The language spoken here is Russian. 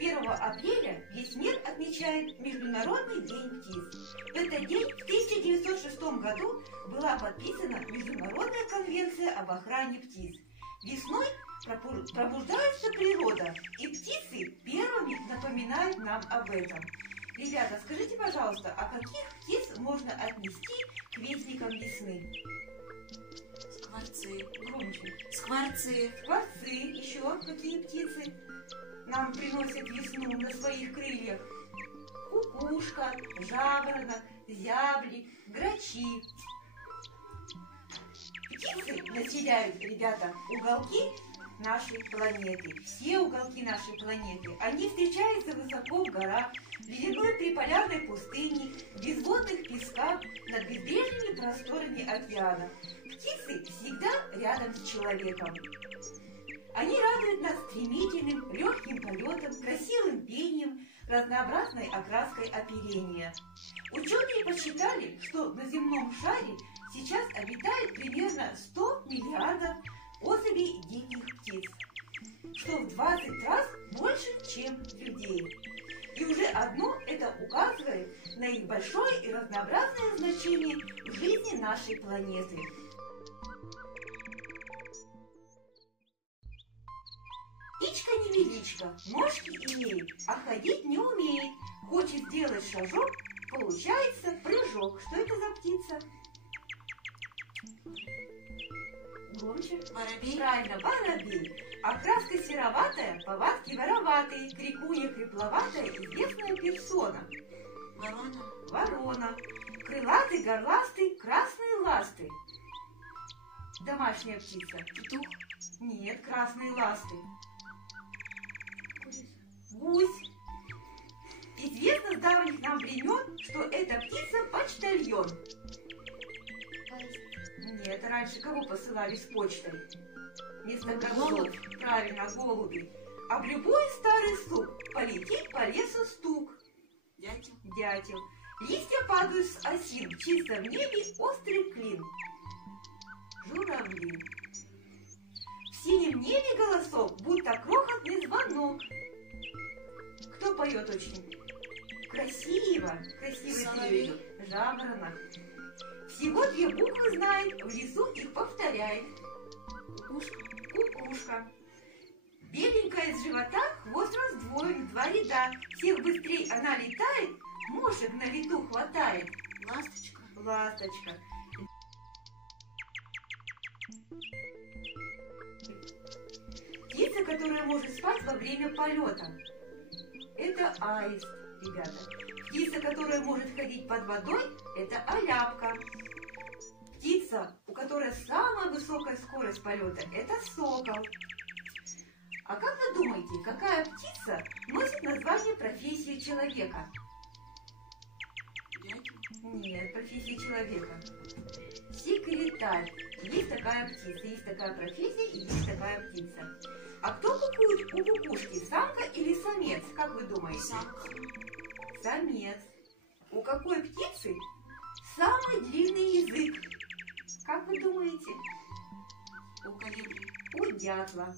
1 апреля весь мир отмечает Международный день птиц. В этот день в 1906 году была подписана Международная конвенция об охране птиц. Весной пробуждается природа, и птицы первыми напоминают нам об этом. Ребята, скажите, пожалуйста, а каких птиц можно отнести к вестникам весны? Скворцы. Громче. Скворцы. Скворцы. Еще какие птицы нам приносят весну на своих крыльях? Кукушка, жаворонок, зябли, грачи. Птицы населяют, ребята, уголки нашей планеты. Все уголки нашей планеты. Они встречаются высоко в горах, в ледяной приполярной пустыне, в безводных песках, над безбрежными просторами океана. Птицы всегда рядом с человеком. Они радуют нас стремительным, легким полетом, красивым пением, разнообразной окраской оперения. Ученые посчитали, что на земном шаре сейчас обитает примерно 100 миллиардов особей диких птиц, что в 20 раз больше, чем людей. И уже одно это указывает на их большое и разнообразное значение в жизни нашей планеты. Птичка невеличка, ножки имеет, а ходить не умеет. Хочет сделать шажок, получается прыжок. Что это за птица? Громче. Воробей. Правильно, воробей. Окраска сероватая, повадки вороватые, крикунья хрипловатая, известная персона. Ворона. Ворона. Крылатый, горластый, красные ласты. Домашняя птица. Петух. Нет, красные ласты. Гусь. Известно с давних нам времен, что эта птица почтальон. Нет, раньше кого посылали с почтой? Вместо голубь. Правильно, голуби. А в любой старый сук полетит по лесу стук. Дятел. Дятел. Листья падают с осин, чисто в небе острый клин. Журавли. В синем небе голосок, будто крохотный звонок. Кто поет очень красиво? Красивый Соловей. трель. Жаворонок. Всего 2 буквы знает, в лесу их повторяет. Кукушка. Кукушка. Беленькая с живота, хвост раздвоен в 2 ряда. Всех быстрей она летает, мошек на лету хватает. Ласточка. Ласточка. Птица, которая может спать во время полета. Это аист, ребята. Птица, которая может ходить под водой, это аляпка. Птица, у которой самая высокая скорость полета, это сокол. А как вы думаете, какая птица носит название профессии человека? Дятел. Нет, профессия человека. Секретарь. Есть такая птица, есть такая профессия и есть такая птица. А кто кукует у кукушки, самка или самец, как вы думаете? Самка. Самец. У какой птицы самый длинный язык? Как вы думаете? У колибри. У дятла.